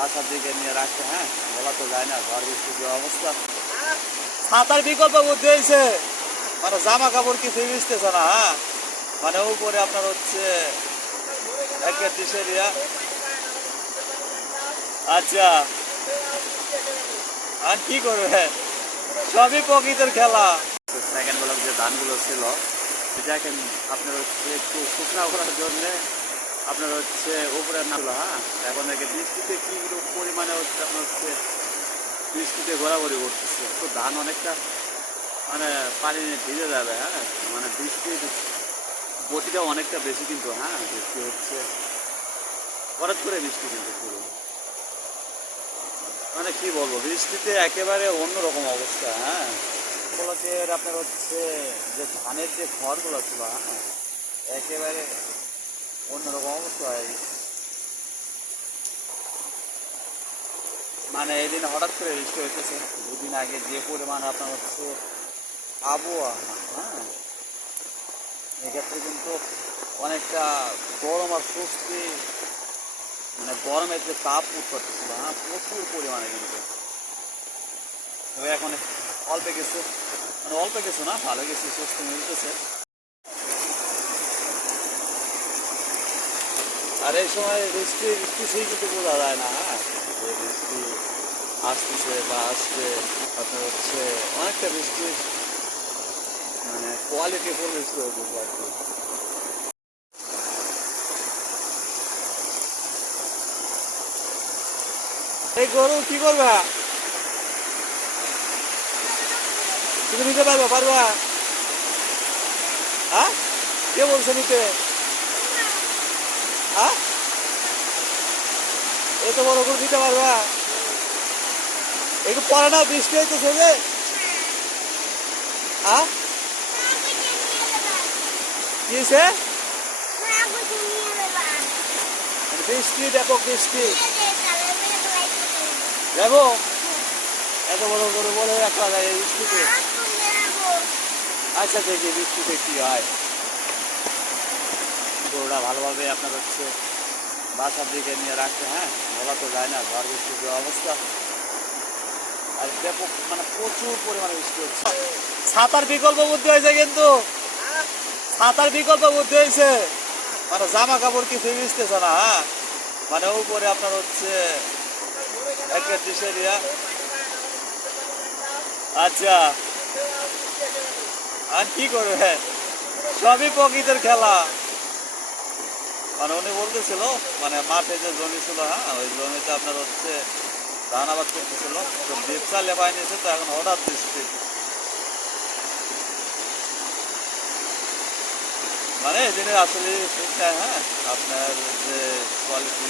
বাসার দিকে নিয়ে রাখতে, হ্যাঁ বলা তো যায় না ঝড় বৃষ্টির যে অবস্থা। ছাতার বিকল্প বুদ্ধি হয়েছে, মানে জামা কাপড় কিছুই ভিজতেছে না। হ্যাঁ মানে উপরে আপনার হচ্ছে একটা টিশার্ট। আচ্ছা আর কি করবে, সবই প্রকৃতির খেলা। সেকেন্ড ব্লক যে ধানগুলো ছিল দেখেন আপনার হচ্ছে একটু শুকনা করার জন্য আপনার হচ্ছে উপরে নামলো। হ্যাঁ এখন দেখে বৃষ্টিতে কি পরিমাণে হচ্ছে আপনার হচ্ছে বৃষ্টিতে ঘোরাঘুরি করতেছে, তো ধান অনেকটা মানে পানি ভিজে যাবে। হ্যাঁ মানে বৃষ্টির গতিটা অনেকটা বেশি কিন্তু। হ্যাঁ বৃষ্টি হচ্ছে হঠাৎ করে বৃষ্টি কিন্তু পুরো মানে কি বলবো, বৃষ্টিতে একেবারে অন্যরকম অবস্থা। হ্যাঁ গুলোকের আপনার হচ্ছে যে ধানের যে খড়গুলো ছিল, হ্যাঁ একেবারে অন্যরকম অবস্থা হয়ে গেছে। মানে এই দিন হঠাৎ করে বৃষ্টি হইতেছে, দুদিন আগে যে পরিমাণ আপনার হচ্ছে আবহাওয়া, হ্যাঁ এক্ষেত্রে কিন্তু অনেকটা গরম আর স্বস্তি, মানে গরমের যে তাপ উৎপত্তি ছিল, হ্যাঁ প্রচুর পরিমাণে কিন্তু। তবে এখন অল্প কিছু, মানে অল্প কিছু না ভালো কিছু স্বস্তি মিলতেছে। আর এই সময় বৃষ্টি সেই কিন্তু বোঝা যায় না। হ্যাঁ যে বৃষ্টি আসতেছে বা আসবে, আপনার হচ্ছে অনেকটা বৃষ্টি মানে কোয়ালিটি ফুল বৃষ্টি হয়েছে আর কি। এই গরু কি করবা, তুমি নিতে পারবা? হ্যাঁ কে বলছে নিতে? হ্যাঁ এত বড় গরু নিতে পারবা? একটু পরে না বৃষ্টি হইতেছে যে। হ্যাঁ কি হয়েছে? বৃষ্টি, ব্যাপক বৃষ্টি, যাবো এত বড় গরু বলে রাখা যায় এই বৃষ্টিতে। আচ্ছা দেখি বৃষ্টিতে কি হয়। গরুটা ভালোভাবে আপনার হচ্ছে বাসার দিকে নিয়ে রাখতে, হ্যাঁ বলা তো যায় না ঝড় বৃষ্টির যে অবস্থা। আর ব্যাপক মানে প্রচুর পরিমাণে বৃষ্টি হচ্ছে। ছাতার বিকল্প বুদ্ধি হয়েছে কিন্তু, ছাতার বিকল্প বুদ্ধি হয়েছে, মানে জামা কাপড় কিছুই ভিজতেছে না। হ্যাঁ মানে উপরে আপনার হচ্ছে একটা টিশার্ট। আচ্ছা আর কি করবে, সবই প্রকৃতির খেলা। মানে উনি বলতেছিল মানে মাঠে যে জমি ছিল, হ্যাঁ ওই জমিতে আপনার হচ্ছে ধান আবাদ করতেছিল, তো ব্যবসা লেবাই নিয়েছে, তো এখন হঠাৎ বৃষ্টি। মানে এই দিনের আসলে ঠিক না। হ্যাঁ আপনার যে কোয়ালিটি